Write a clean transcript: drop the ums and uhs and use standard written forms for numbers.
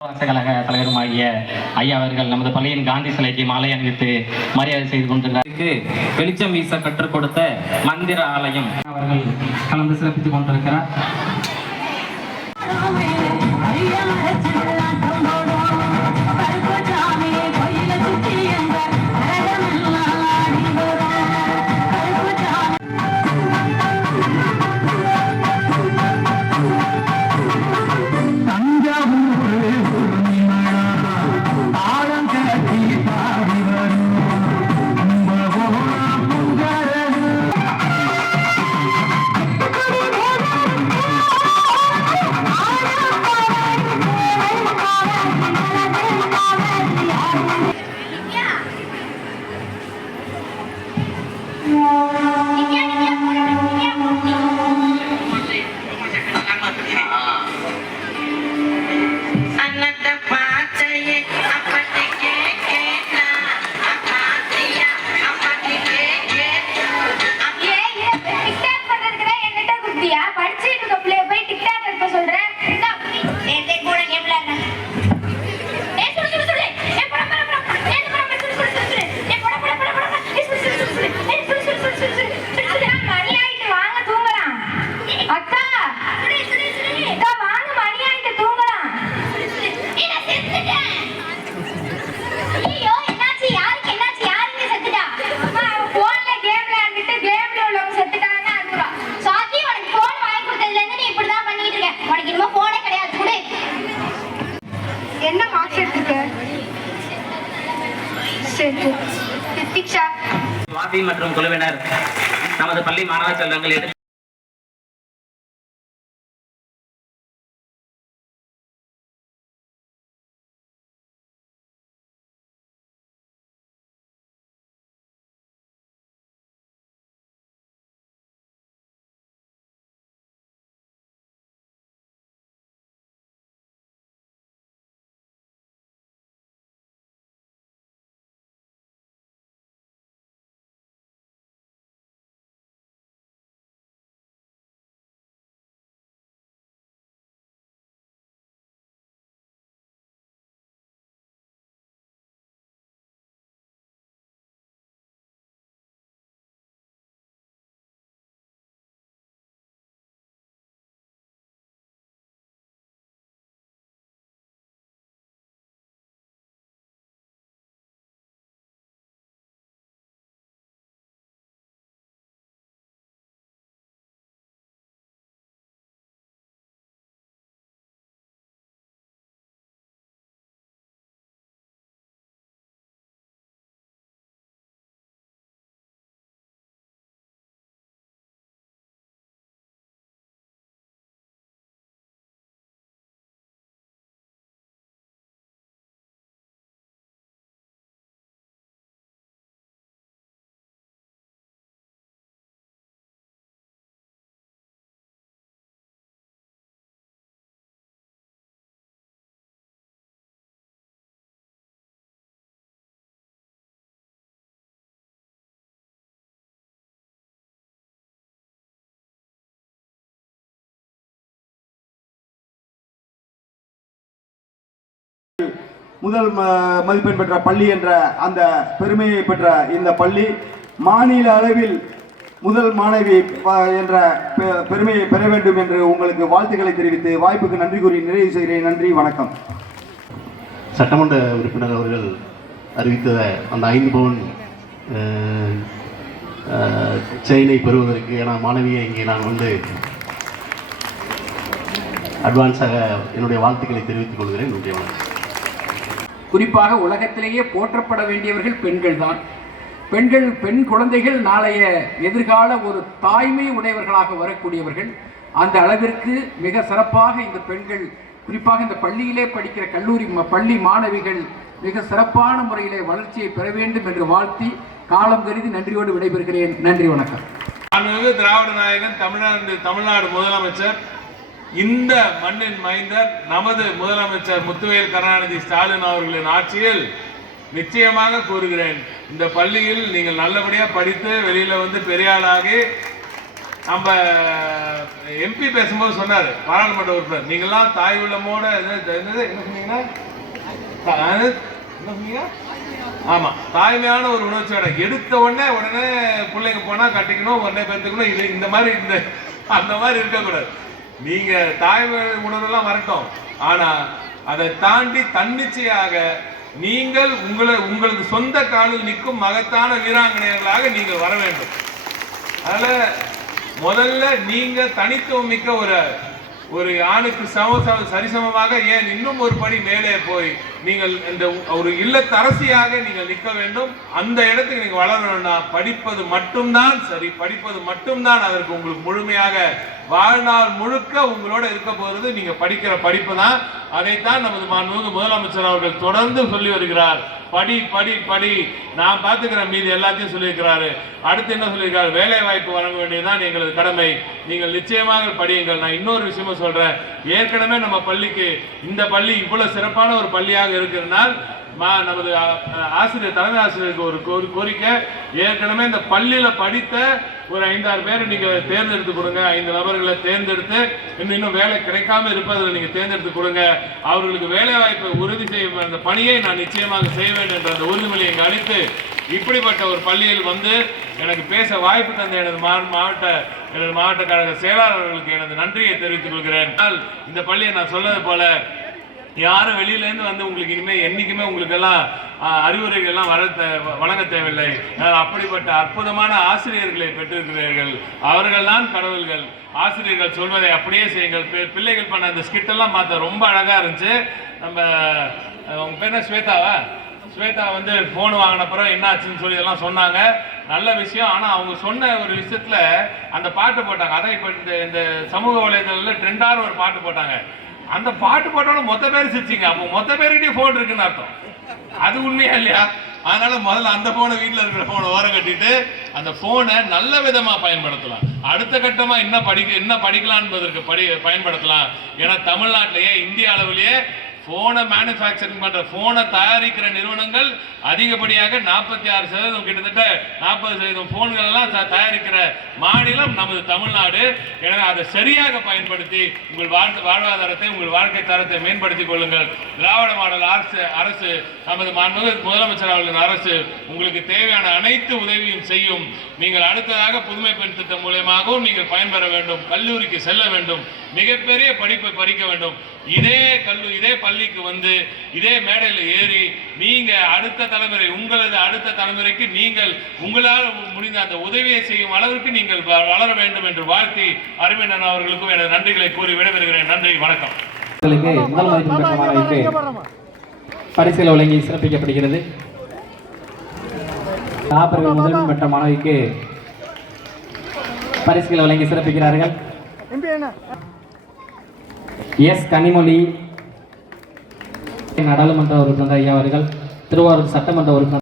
கழக தலைவருமாகிய ஐயா அவர்கள் நமது பள்ளியின் காந்தி சிலைக்கு மாலை அணிவித்து மரியாதை செய்து கொண்டிருக்கிறார். வெளிச்சம் வீச கற்றுக் கொடுத்த மந்திர ஆலயம் அவர்கள் கலந்து சிறப்பித்துக் கொண்டிருக்கிறார். வாசி மற்றும் குழுவினர் நமது பள்ளி மாணவ செல்வங்கள் முதல் மதிப்பெண் பெற்ற பள்ளி என்ற அந்த பெருமையை பெற்ற இந்த பள்ளி மாநில அளவில் முதல் மாணவி என்ற பெருமையை பெற வேண்டும் என்று உங்களுக்கு வாழ்த்துக்களை தெரிவித்து வாய்ப்புக்கு நன்றி கூறி நிறைவு செய்கிறேன். நன்றி, வணக்கம். சட்டமன்ற உறுப்பினர் அவர்கள் அறிவித்த அந்த 5 பவுன் செயினை பெறுவதற்கு மாணவியை இங்கே நான் வந்து அட்வான்ஸாக என்னுடைய வாழ்த்துக்களை தெரிவித்துக் கொள்கிறேன். நன்றி, வணக்கம். குறிப்பாக உலகத்திலேயே போற்றப்பட வேண்டியவர்கள் பெண்கள் தான். பெண் குழந்தைகள் நாளைய எதிர்கால ஒரு தாய்மை உடையவர்களாக வரக்கூடியவர்கள். அந்த அளவிற்கு மிக சிறப்பாக இந்த பெண்கள், குறிப்பாக இந்த பள்ளியிலே படிக்கிற பள்ளி மாணவிகள் மிக சிறப்பான முறையிலே வளர்ச்சியை பெற வேண்டும் என்று வாழ்த்தி காலம் கருதி நன்றியோடு விடைபெறுகிறேன். நன்றி, வணக்கம். திராவிட நாயகன் தமிழ்நாடு முதலமைச்சர், இந்த மண்ணின் மைந்தர் நமது முதலமைச்சர் முத்துவேல் கருணாநிதி ஸ்டாலின் அவர்களின் ஆட்சியில் நிச்சயமாக கூறுகிறேன், இந்த பள்ளியில் நீங்கள் நல்லபடியாக படித்து வெளியில் வந்து பெரியாளாகி நம்ம எம்பி பேசும்போது சொன்னாரு, பாராளுமன்ற உறுப்பினர், நீங்களாம் தாய் உள்ளமோட என்ன சொன்னீங்கன்னா என்ன சொன்னீங்க? ஆமா, தாய்மையான ஒரு உணர்ச்சியோட எடுத்த உடனே பிள்ளைங்க போனா கட்டிக்கணும், உடனே பெற்றுக்கணும், இது இந்த மாதிரி அந்த மாதிரி இருக்கக்கூடாது. நீங்க தாய்மை உணர்வெல்லாம் வரட்டும், ஆனா அதை தாண்டி தன்னிச்சையாக நீங்கள் உங்களது சொந்த காலில் நிற்கும் மகத்தான வீராங்கனைகளாக நீங்கள் வர வேண்டும். அதனால முதல்ல நீங்க தனித்துவம் மிக்க ஒரு ஆணுக்கு சரிசமமாக, ஏன் இன்னும் ஒரு படி மேலே போய் நீங்கள் இந்த ஒரு இல்லத்தரசியாக நீங்கள் நிற்க வேண்டும். அந்த இடத்துக்கு நீங்க வளரணும்னா படிப்பது மட்டும்தான் சரி, படிப்பது மட்டும்தான் அதற்கு உங்களுக்கு முழுமையாக வாழ்நாள் முழுக்க உங்களோட இருக்க போறது நீங்க படிக்கிற படிப்பு தான். அதைத்தான் நமது மாண்புமிகு முதலமைச்சர் அவர்கள் தொடர்ந்து சொல்லி வருகிறார். படி படி படி, நான் பார்த்துக்கிற மீது எல்லாத்தையும் சொல்லியிருக்கிறாரு. அடுத்து என்ன சொல்லியிருக்காரு? வேலை வாய்ப்பு வழங்க வேண்டியதுதான் எங்களது கடமை, நீங்கள் நிச்சயமாக படியுங்கள். நான் இன்னொரு விஷயமும் சொல்றேன், ஏற்கனவே நம்ம பள்ளிக்கு இந்த பள்ளி இவ்வளவு சிறப்பான ஒரு பள்ளியாக இருக்கிறதுனால் நமது ஆசிரியர், தலைமை ஆசிரியருக்கு ஒரு கோரிக்கை, ஏற்கனவே இந்த பள்ளியில படித்த ஒரு 5-6 பேரை நீங்க தேர்ந்தெடுத்து கொடுங்க. 5 நபர்களை தேர்ந்தெடுத்து இன்னும் வேலை கிடைக்காம இருப்பதில் நீங்க தேர்ந்தெடுத்து கொடுங்க. அவர்களுக்கு வேலை வாய்ப்பை உறுதி செய்ய அந்த பணியை நான் நிச்சயமாக செய்ய வேண்டும் என்ற அந்த உறுதிமொழியை இங்கு அளித்து, இப்படிப்பட்ட ஒரு பள்ளியில் வந்து எனக்கு பேச வாய்ப்பு தந்த எனது மாவட்ட கழக செயலாளர்களுக்கு எனது நன்றியை தெரிவித்துக் கொள்கிறேன். இந்த பள்ளியை நான் சொன்னது போல யாரும் வெளியிலேருந்து வந்து உங்களுக்கு இனிமேல் என்னைக்குமே உங்களுக்கு எல்லாம் அறிவுரைகள் எல்லாம் வழங்க தேவையில்லை. அப்படிப்பட்ட அற்புதமான ஆசிரியர்களை பெற்றிருக்கிறீர்கள். அவர்கள் தான் கடவுள்கள். ஆசிரியர்கள் சொல்வதை அப்படியே செய்யுங்கள். பிள்ளைகள் பண்ண அந்த ஸ்கிட் எல்லாம் பார்த்த ரொம்ப அழகா இருந்துச்சு. நம்ம உங்க பேர் என்ன? ஸ்வேதா வந்து போன் வாங்கின பிறகு என்ன ஆச்சுன்னு சொல்லி எல்லாம் சொன்னாங்க. நல்ல விஷயம். ஆனா அவங்க சொன்ன ஒரு விஷயத்துல அந்த பாட்டு போட்டாங்க. அதான் இப்ப இந்த சமூக வலைதளத்துல ட்ரெண்டான ஒரு பாட்டு போட்டாங்க. அந்த பாட்டு போட்டோட மொத்த பேர் சிரிச்சிங்க. அப்போ மொத்த பேருக்கிட்டே போன் இருக்குன்னு அர்த்தம். அது உண்மையா இல்லையா? அதனால முதல்ல அந்த போனை, வீட்டில் இருக்கிற போனை ஓரம் கட்டிட்டு அந்த போனை நல்ல விதமா பயன்படுத்தலாம். அடுத்த கட்டமா என்ன படிக்கலாம் என்பதற்கு பயன்படுத்தலாம். ஏன்னா தமிழ்நாட்டிலேயே, இந்திய அளவிலேயே போனை மேனுஃபேக்சரிங் பண்ற, போனை தயாரிக்கிற நிறுவனங்கள் அதிகப்படியாக 46%, கிட்டத்தட்ட 40% போன்கள் எல்லாம் தயாரிக்கிற மாநிலம் நமது தமிழ்நாடு. எனவே அதை சரியாக பயன்படுத்தி உங்கள் வாழ்வாதாரத்தை, உங்கள் வாழ்க்கை தரத்தை மேம்படுத்திக் கொள்ளுங்கள். திராவிட மாடல் அரசு, நமது முதலமைச்சர் அவர்களின் அரசு உங்களுக்கு தேவையான அனைத்து உதவியும் செய்யும். நீங்கள் அடுத்ததாக புதுமை பெண் திட்டம் மூலமாகவும் நீங்கள் பயன்பெற வேண்டும். கல்லூரிக்கு செல்ல வேண்டும். மிகப்பெரிய படிப்பை படிக்க வேண்டும். இதே பள்ளிக்கு வந்து இதே மேடையில் ஏறி நீங்க அடுத்த தலைமுறை, உங்களது அடுத்த தலைமுறைக்கு நீங்கள் உங்களால் முடிந்த அந்த உதவியை செய்யும் அளவிற்கு நீங்கள் வளர வேண்டும் என்று வாழ்த்தி அருமையண்ணன் அவர்களுக்கும் எனது நன்றிகளை கூறி விடைபெறுகிறேன். நன்றி, வணக்கம். முதல் மதிப்பெண் பெற்ற மாணவிக்கு பரிசுகள் வழங்கி சிறப்பிக்கப்படுகிறது. நாற்பர்கள் முதல் பெற்ற மாணவிக்கு பரிசுகள் வழங்கி சிறப்பிக்கிறார்கள். எஸ் கனிமொழி நாடாளுமன்ற உறுப்பினர் ஐயா அவர்கள், திருவாரூர் சட்டமன்ற உறுப்பினர்